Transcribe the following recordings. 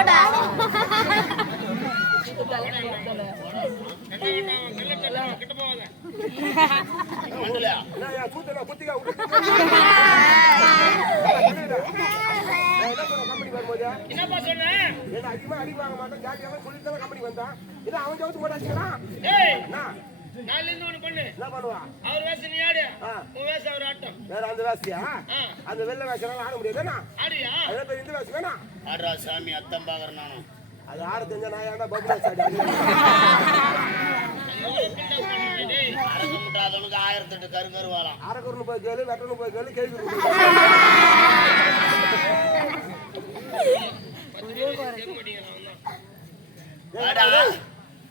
போடா. என்னப்பா சொன்ன? அதிகமா அடி வாங்க மாட்டேன் ஜாக்கிரமா சொல்லி கம்பெனி வந்தான் இதை அவன் ஜவுத்து போட்டாச்சுங்களா நாலுல இருந்து ஒண்ணு பண்ணு. என்ன பண்ணுவா? அவர் வேஷம் நீ ஆடு. உன் வேஷம் அவர் ஆட்டம். வேற அந்த வேசியா ஆ. அந்த வெள்ளை வேஷம் ஆட முடியாதுண்ணா ஆடியா? அதே பேர் இந்த வேஷம் வேணா ஆடுறா சாமி அத்தம் பாக்குறேன் நானும் அது ஆட தெரிஞ்ச நான் ஏன்டா பபுளா சாடி டேய் அரங்க முட்டாதவனுக்கு ஆயிரத்தி எட்டு கரு கருவாலாம் போய் கேளு வெட்டணும் போய் கேளு கேள்வி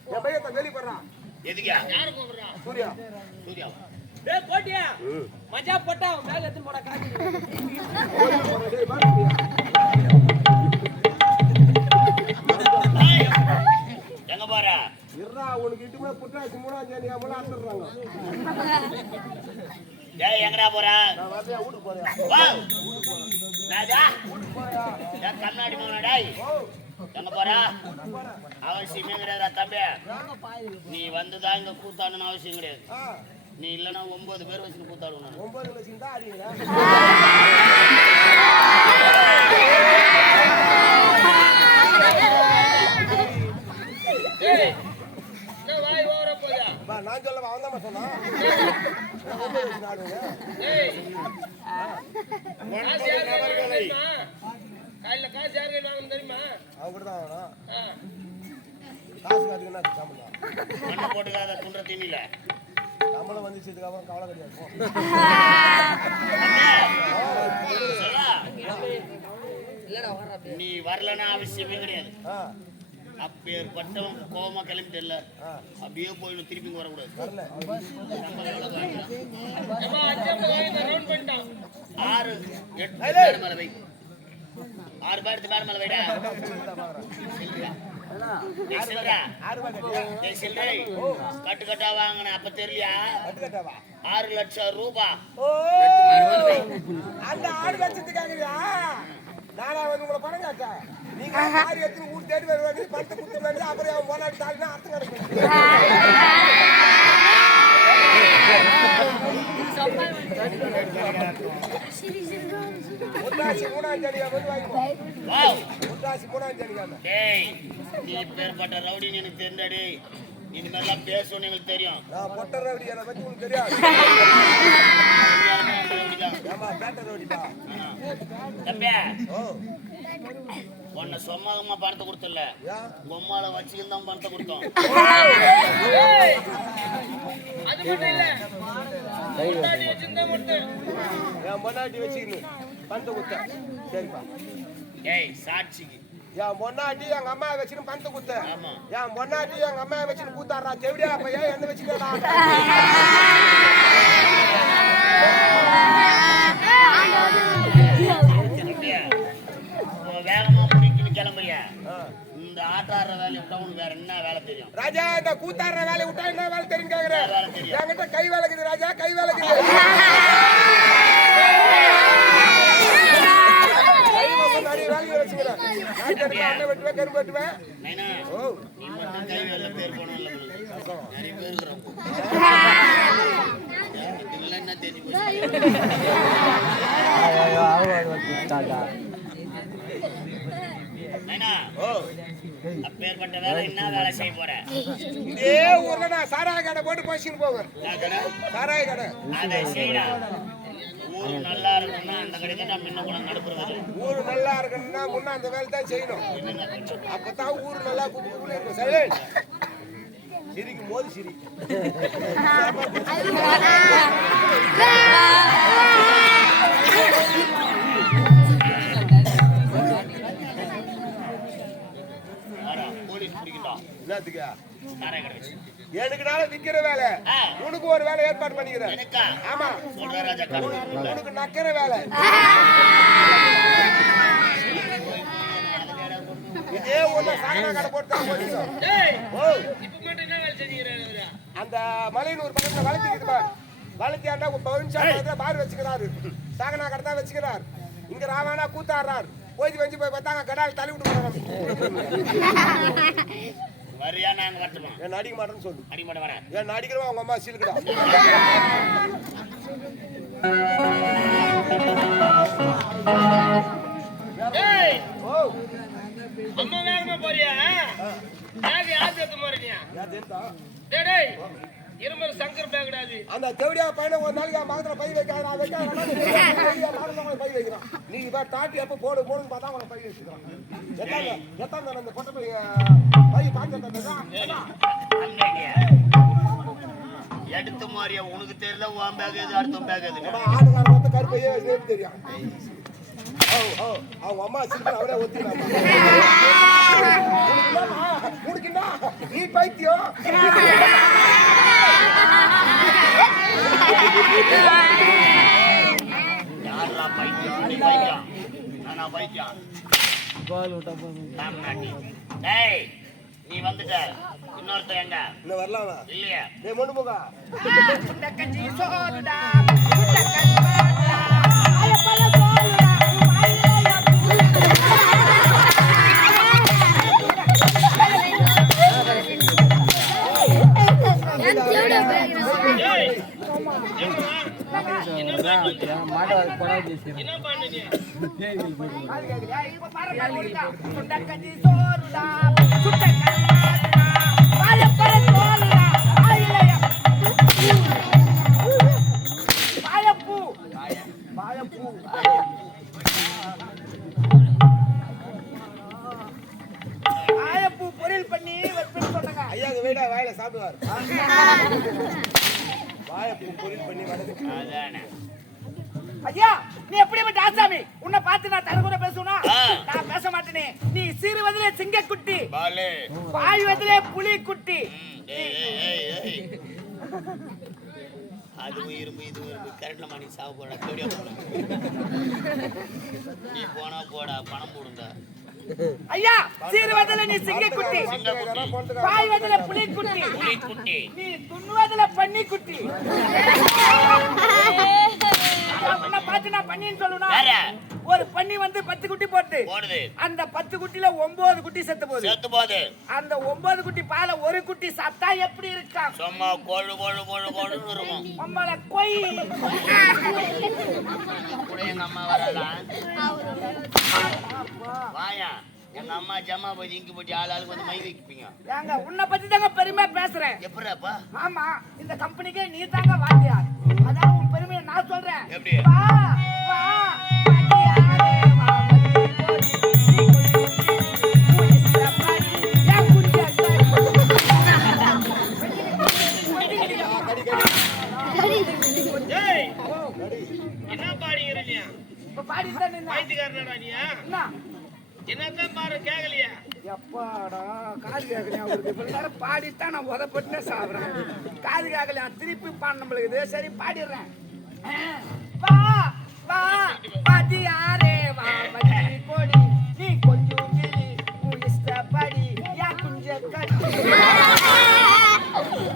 என் பையன் வெளியே போடுறான் எதுக்கா யாரை கூப்பிடுறா சூர்யா. சூர்யா. டேய் போட்டியா? மஜா போட்டா மேல எடுத்து போடா. டேய். ஏய், எங்க போற? இருடா, உனக்கு இட்டு கூட புட்டாசி மூணாம் தேதி அவங்கள அறுத்துடுறாங்க. ஏய் எங்கடா போற? நான்? வா. கண்ணாடி மகனா டேய். ஓ, எங்க போற? அவசியமே கிடையாதா தம்பி? நீ வந்துதான் இங்க கூத்தாடணும் அவசியம் கிடையாது. நீ இல்லைன்னா ஒன்பது பேர் வச்சு கூத்தாடுவேன் நான். ஒன்பது லட்சம் தான் நான் அவன் காசு வாங்கணும் தெரியுமா? கூட தான் வாங்கணும். ஆ. காசு காட்டுக்கு என்ன சம்பளம்? மண்ணை போட்டுக்காத துன்ற தீனில சம்பளம் வந்துச்சு, இதுக்கப்புறம் கவலை கிடையாது. நீ வரலன்னா அவசியமே கிடையாது. அப்பேற்பட்டவன் கோவமா கிளம்பிட்டல ஆ, அப்படியே போயிடும் திருப்பி வரக்கூடாது. ஆறு எட்டு பேர் மேல வை. ஆறு பேர் மேல வைடா. கட்டு கட்டா வாங்கின அப்ப தெரியலையா? ஆறு லட்சம் ரூபாய் அந்த ஆறு லட்சத்துக்காகயா நானா வந்து உங்களை பணம் காட்டேன் நீங்க ஆறு எடுத்து ஊர் தேடி வருவாங்க பத்து குத்து வந்து அப்புறம் அவன் போனாடி தாலினா அர்த்தம் கிடக்கு முத்தாசி மூணாம் வாவ். முத்தாசி மூணாம் நீ ரவுடின்னு எனக்கு தெரிஞ்சடி இந்த மாதிரிலாம் பேசணும்னு எங்களுக்கு தெரியும். நான் பொட்ட ரவுடி என்னை பத்தி உங்களுக்கு தெரியாது. பேட்ட உன்னை சொம்மாகமா பணத்தை கொடுத்தல. அம்மாவை வச்சுக்கிட்டு தான் பணத்தை கொடுத்தோம். அது மட்டும் இல்ல. வச்சுக்கின்னு. பணத்தை குத்த. சரிப்பா. ஏய் சாட்சிக்கு. என் பொண்டாட்டி எங்க அம்மா வச்சுன்னு பணத்தை குத்த. என் பொண்டாட்டி எங்க அம்மா வச்சுன்னு கூத்தாடுறா. தெவிடியா பையன் என்ன இப்போ வேகமா முடிக்கணும் கிளம்புறியா? இந்த ஆட்டாடுற வேலையை விட்டா உனக்கு வேற என்ன வேலை தெரியும்? ராஜா இந்த கூத்தாடுற வேலையை விட்டா என்ன வேலை தெரியும்? கேக்குறேன் என்கிட்ட கை வேலைக்குது ராஜா கை வேலைக்குது வேலையை வச்சுக்கிறேன். அண்ணன் வெட்டுவேன் கரும்பு வெட்டுவேன். ஓ. சாராய கடை போட்டு போச்சுன்னு போவேன்? சாராய கடை. ஊரு நல்லா இருக்கணும்னா அந்த கடைக்கு கூட ஊர் நல்லா இருக்கணும்னா முன்ன அந்த வேலை தான் செய்யணும். அப்பதான் ஊர் நல்லா குப்பு இருக்கும். சைலண்ட் சிரிக்கும் போது சிரி. என்னத்துக்கு? எனக்குனால விக்கிற வேலை. உனக்கு ஒரு வேலை ஏற்பாடு பண்ணிக்கிறேன். ஆமா. உனக்கு நக்கிற வேலை. இதே ஊர்ல சாகனா கடை போட்டு? அந்த மலையனூர் பக்கத்துல வளர்த்திக்குது பார். வளர்த்தியாண்டா பவுன் ஷாப் பார் வச்சுக்கிறாரு. சாகனா கடை தான் வச்சுக்கிறார். இங்க ராவானா கூத்தாடுறார். போய் வச்சு போய் பார்த்தாங்க கடால் தள்ளி விட்டு போறாங்க. வரியா நாங்க வரட்டுமா? மாட்டேன்னு சொல்லு. அடி மாட்ட வரேன். ஏன் நடிக்கிறவன் அவங்க அம்மா சீலுக்குடா ஏய்! ஓ. அம்மா வேகமா போறியா? பேக் யார் சேர்த்து போறீங்க? டேய் இருமல் அது அந்த தேவடியா பையனை ஒரு நாளைக்கு மகத்துல பை வைக்காத நான் வைக்காத பை வைக்கிறான். நீ இப்ப தாட்டி எப்ப போடு போடுன்னு பார்த்தா அவனை பை வச்சுக்கிறான். எத்தாங்க எத்தாங்க அந்த கொட்டை பை பை அன்னைக்கு எடுத்த மாதிரியா? உனக்கு தெரியல உன் பேக் எது அடுத்த பேக் எது ஆட்டுக்காரன் வந்து கருப்பையே தெரியும். அவங்க அம்மா சிரிப்பு அவரே ஒத்திக்கிறாமா உனக்கு என்ன? நீ பைத்தியம். நீ வந்துட்ட இன்னொருத்த எங்க வரலாமா இல்லையா டேய் மொண்டு போகா சாப்பிடுவார் வாழைப்பூ பொரியல் பண்ணி வடக்கு அதானே. ஐயா நீ எப்படிப்பட்ட ஆசாமி உன்னை பார்த்து நான் தரகுற பேசுனா. நான் பேச மாட்டேனே. நீ சிறு வயதிலே சிங்கக்குட்டி பாலு. பாய் வயதிலே புலி குட்டி. அதுவும் இரும்பு இதுவும் இரும்பு கரண்ட்ல மணி சாவு போடா தேடியா போட. நீ போனா போடா பணம் போடுங்க. ஐயா சிறு வயதிலே நீ சிங்கக்குட்டி பாய் வயதிலே புலி குட்டி புலி குட்டி நீ துண்ணுவதில பண்ணி குட்டி பார்த்து நான் பண்ணின்னு வேற? ஒரு பண்ணி வந்து பத்து குட்டி போட்டு அந்த பத்து குட்டில ஒன்பது குட்டி செத்து போகுது. செத்து போகுது அந்த ஒன்பது குட்டி பாலை ஒரு குட்டி சாப்பிட்டா எப்படி இருக்காம் சும்மா கொழு கொழு கொழு கொழுன்னு இருக்கும். உம்மள கொய். எங்க அம்மா வரல வாயா. எங்க அம்மா ஜம்மா போய் இங்கு போட்டு ஆள் ஆளுக்கு வந்து மை வைப்பீங்க. ஏங்க உன்னை பத்தி தாங்க பெருமையா பேசுறேன். எப்படிப்பா ஆமா இந்த கம்பெனிக்கே நீ தாங்க வாத்தியார். அதான் நான் சொல்றேன் எப்படி? வா வா வாத்தியாரே, வா, மதி போடி, நீ கொஞ்சம் உன் இஷ்டப்படி, என் குடியாச்சாரி. ஏய் என்ன பாடிக்கிறீங்க இப்ப பாடித்தான் நின்னா. பைத்தியக்காரனடா நீ என்ன? என்னத்தான் பாரு கேக்கலையா எப்பாடா காது கேட்கலையா அவருக்கு இவ்வளவு நேரம் பாடித்தான் நான் உதப்பட்டுனே சாப்பிடுறேன் காது கேட்கலையா திருப்பி பாட நம்மளுக்கு சரி பாடிடுறேன்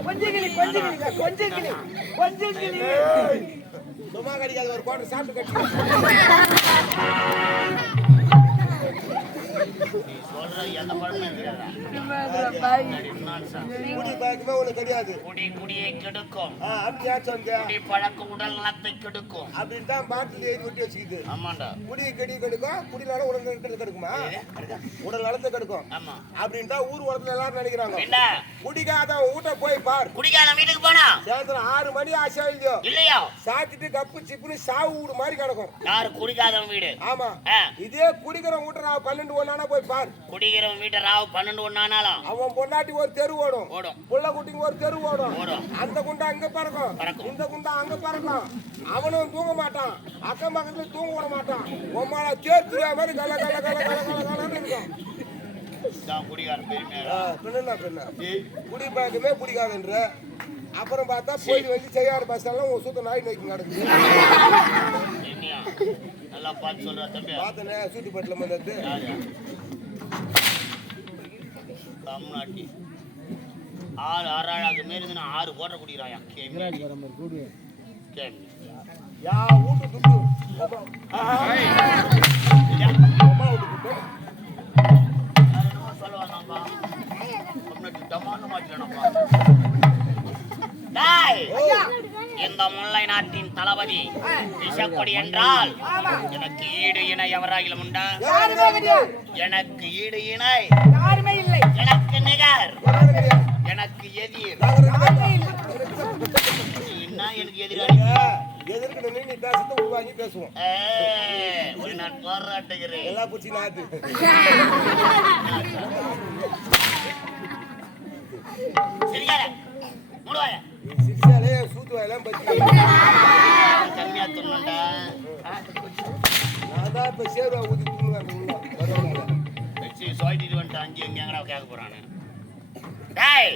கொஞ்சம் கிளி கொஞ்சம் கிளி கொஞ்சம் கிளி சும்மா கிடைக்காது ஒரு கோட்டை சாப்பிட்டு கட்டி கிடையாதா குடி பழக்கமே குடியை கெடுக்கும். குடி உடல் நலத்தை கெடுக்கும். அப்படின்னு தான் பாட்டில் எழுதி ஒட்டி வச்சுக்குது ஆமாண்டா. குடி கெடி கெடுக்கும். குடினால உடல் கெடுக்குமா உடல் நலத்தை கெடுக்கும். ஆமா. அப்படின்னு தான் ஊர் உலகத்துல எல்லாரும் நினைக்கிறாங்க. குடிக்காத வீட்டை போய் பார். குடிக்காத வீட்டுக்கு போனா? சாயந்தரம் ஆறு மணி ஆசை இல்லையோ? இல்லையா? சாத்திட்டு கப்பு சிப்புன்னு சாவு வீடு மாதிரி கிடக்கும். யாரு குடிக்காதவன் வீடு? ஆமா. இதே குடிக்கிற வீட்டை நான் பன்னெண்டு ஒண்ணானா போய் பார். குடிக்கிறவன் வீட்டை ராவு பன்னெண்டு ஒன்னானாலும் அவன் பொண்டாட்டி ஒரு தெரு ஓடும். ஓடும். புள்ள குட்டிங்க ஒரு தெரு ஓடும். ஓடும். அந்த குண்டா அங்க பறக்கும். இந்த குண்டா அங்க பறக்கும். அவனும் தூங்க மாட்டான். அக்கம் பக்கத்துல தூங்க விட மாட்டான். உம்மால தேர் தெரியாத மாதிரி கல கல கல கல கல கலன்னு இருக்கும். இதான் குடிகாரன் பெருமையா ஆ, பின்ன என்ன பின்ன குடி பழக்கமே பிடிக்காதுன்ற அப்புறம் பார்த்தா போய் வந்து செய்யாத பஸ் எல்லாம் சுத்த நாய் நோக்கி நடக்குது நல்லா பார்த்து சொல்ற தம்பி. பார்த்தனே சூட்டுப்பட்டில் வந்து யாரு? தமிழ்நாட்டி. ஆறு ஆறாளாக்கு மாரி இருந்துன்னா ஆறு கோட்டை குடிக்கிறாயா? கேமி கேமி யா வீட்டு துட்டு. அம்மா வீட்டு துட்டு. சொல்லுவாங்கப்பா டமான்னு டேய். இந்த முல்லை நாட்டின் தளபதி விஷக்கொடி என்றால். எனக்கு ஈடு இணை எவராகிலும் உண்டா? எனக்கு ஈடு இணை. யாருமே இல்லை. எனக்கு நிகர். எனக்கு எதிர். என்ன எனக்கு எதிராளி? நான் போராட்டுகிறேன். சரியா மூடுவாய சூத்து வாயெல்லாம் பத்தி கம்மியா சொன்னேன்டா நான் தான் இப்ப சேருவா ஊதி தூங்குவேன் சுவாட்டிட்டு வந்துட்டு அங்கே இங்கே எங்கடா கேட்க போறானு டேய்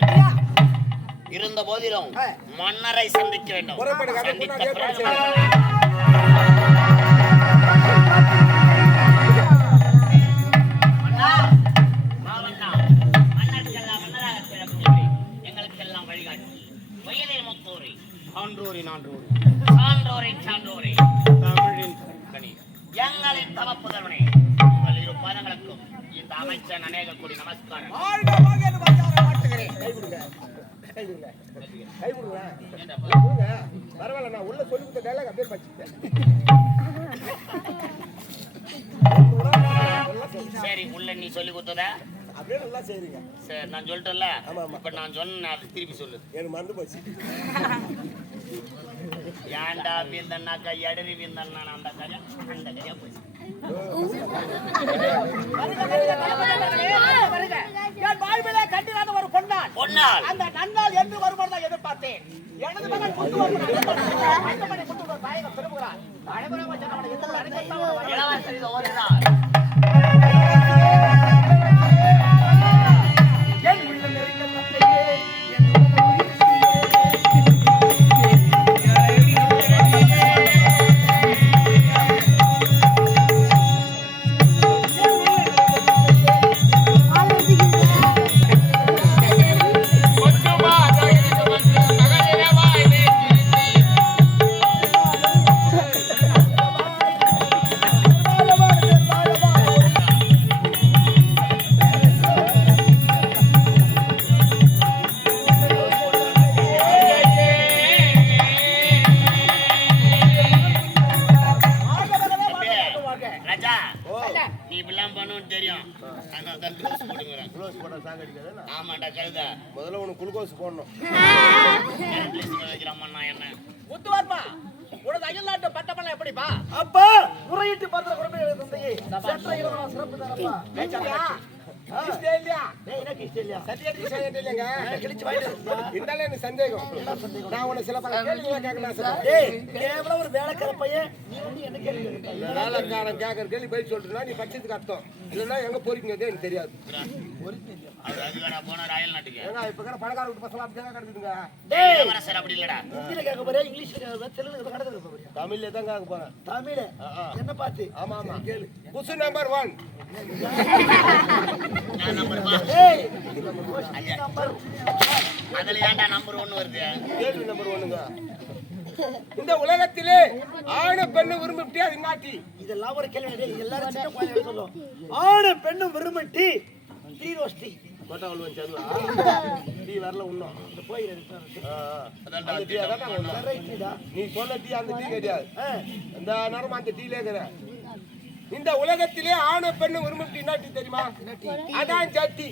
இருந்த போதிலும். மன்னரை சந்திக்க வேண்டும் முத்தோரி ஆன்றோரி நான்றோரி சான்றோரை தமிழின் கனி எங்களின் தவப்புதல்வனே உங்கள் இரு பாதங்களுக்கும் இந்த அமைச்சன் அநேக கோடி நமஸ்காரம் வாழ்க வாழ்க என்று வந்தார மாட்டுகிறேன். கை கொடுங்க. கை கொடுங்க. கை கொடுங்க. ஏன்டாப்பா? கொடுங்க. பரவாயில்ல, நான் உள்ள சொல்லி கொடுத்த அப்படியே படிச்சுட்டேன். சரி உள்ள நீ சொல்லி கொடுத்ததா அப்படியே நல்லா செய்றீங்க சரி நான் சொல்லிட்டேன்ல. இப்ப நான் சொன்னேன் அது திருப்பி சொல்லு எனக்கு மறந்து போச்சு ஏன்டா வீந்தன்னாக்கா எடரி வீந்தன்னா அந்த கதையா அந்த கதையா போச்சு கண்டிராத ஒரு பொன்னாள் பொன்னால். அந்த நன்னாள் என்று வருமானதான் எதிர்பார்த்தேன். எனது மகன் கொண்டு கொண்டு என்ன முத்துவர்மா உனது அயல்நாட்டு பட்டமல்ல எப்படிப்பா? அப்பா முறையிட்டு பத்திர நான் சிறப்பு தரப்பா. கிறிஸ்டியா இல்லையா டேய் இல்லையா இல்லைங்க கிழிச்சு இருந்தாலும் எனக்கு சந்தேகம். நான் உன்னை சில பல கேள்விகளை கேட்கலாம் சார் டேய் கேவலம் ஒரு வேலைக்கார பையன். நீ வந்து என்ன கேள்வி கேட்க இந்த வேலைக்காரன் கேட்கற கேள்வி பதில் நீ படிச்சதுக்கு அர்த்தம். இல்லைன்னா எங்க போறீங்க எனக்கு தெரியாது. தமிழ்ல தான் போறேன். தமிழ். என்ன பார்த்து ஆமா ஆமா. புசு நம்பர் ஒன் அதுல ஏன்டா நம்பர் ஒன்னு வருது? கேள்வி நம்பர் ஒண்ணுங்க இந்த உலகத்திலே ஆணு பெண்ணு விரும்பிட்டே அது நாட்டி இதெல்லாம் ஒரு கேள்வி. எல்லாரும் சின்ன குழந்தைங்க சொல்லும். ஆணு பெண்ணும் விரும்ப டீ டீ ரோஸ் டீ கோட்டாவல் வந்து சதுவா டீ வரல போய் ஆ. அந்த டீ. டீடா நீ சொன்ன டீ அந்த டீ கிடையாது இந்த நேரம் அந்த டீல இருக்கிற. இந்த உலகத்திலே ஆணு பெண்ணு விரும்பும் டீ என்ன டீ தெரியுமா? அதான் ஜட்டி.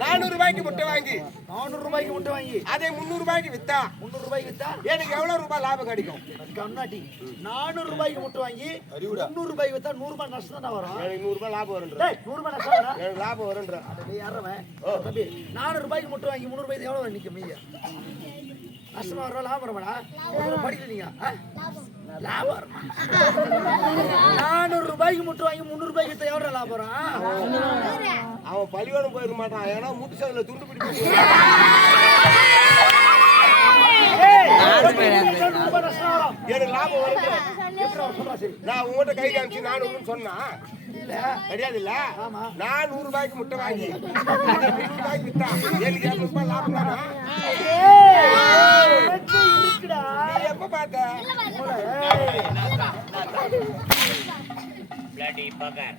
நானூறு ரூபாய்க்கு முட்டை வாங்கி. நானூறு ரூபாய்க்கு முட்டை வாங்கி. அதை முந்நூறு ரூபாய்க்கு வித்தா. முந்நூறு ரூபாய்க்கு வித்தா? எனக்கு எவ்வளவு ரூபாய் லாபம் கிடைக்கும்? கம்னாட்டி நானூறு ரூபாய்க்கு முட்டை வாங்கி. முந்நூறு ரூபாய்க்கு வித்தா நூறு ரூபாய் நஷ்டம் தான் வரும்? நூறு ரூபாய் லாபம் வருன்ற டேய் நூறு ரூபாய் நஷ்டம் வரும் லாபம் வருன்ற டேய் யாரவன் தம்பி நானூறு ரூபாய்க்கு முட்டை வாங்கி முந்நூறு ரூபாய்க்கு எவ்வளவு நிற்கும் மீதியா நஷ்டமா வரும் லாபம் வருமாடா? படிக்கல நீங்க ஆ? லாபம். வரும்? நானூறு ரூபாய்க்கு முட்டை வாங்கி முந்நூறு ரூபாய்க்கு வித்தா எவ்வளவு லாபம் வரும்? அவன் பள்ளிக்கூடம் போயிருக்க மாட்டான். ஏன்னா முட்டு சதுல துண்டு பிடிப்பு ஏய், நூறு ரூபாய் நஷ்டம் வரும் எனக்கு லாபம் சரி நான் உங்ககிட்ட கை காமிச்சு நானூறுன்னு சொன்னா. தெரியாது இல்ல நான் நூறு ரூபாய்க்கு முட்டை வாங்கி நூறு ரூபாய்க்கு வித்தா. எனக்கு இருநூறு ரூபாய் லாபம் தானா? நீ எப்ப பார்த்த? பிளடி பகர்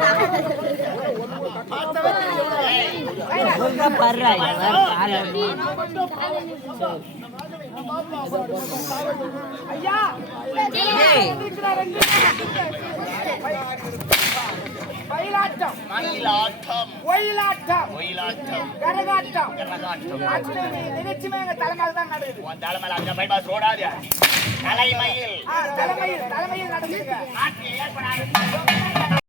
மயிலாட்டம் மயிலாட்டம் ஒயிலாட்டம் ஒயிலாட்டம் கரகாட்டம் கரகாட்டம் அத்தனை நிகழ்ச்சியுமே எங்க தலைமையில் தான் நடக்குது உன் தலைமையில அங்க பைபாஸ் ரோடாது தலைமையில் ஆ, தலைமையில் தலைமையில் நடக்குதுங்க நாட்டில் ஏற்படாத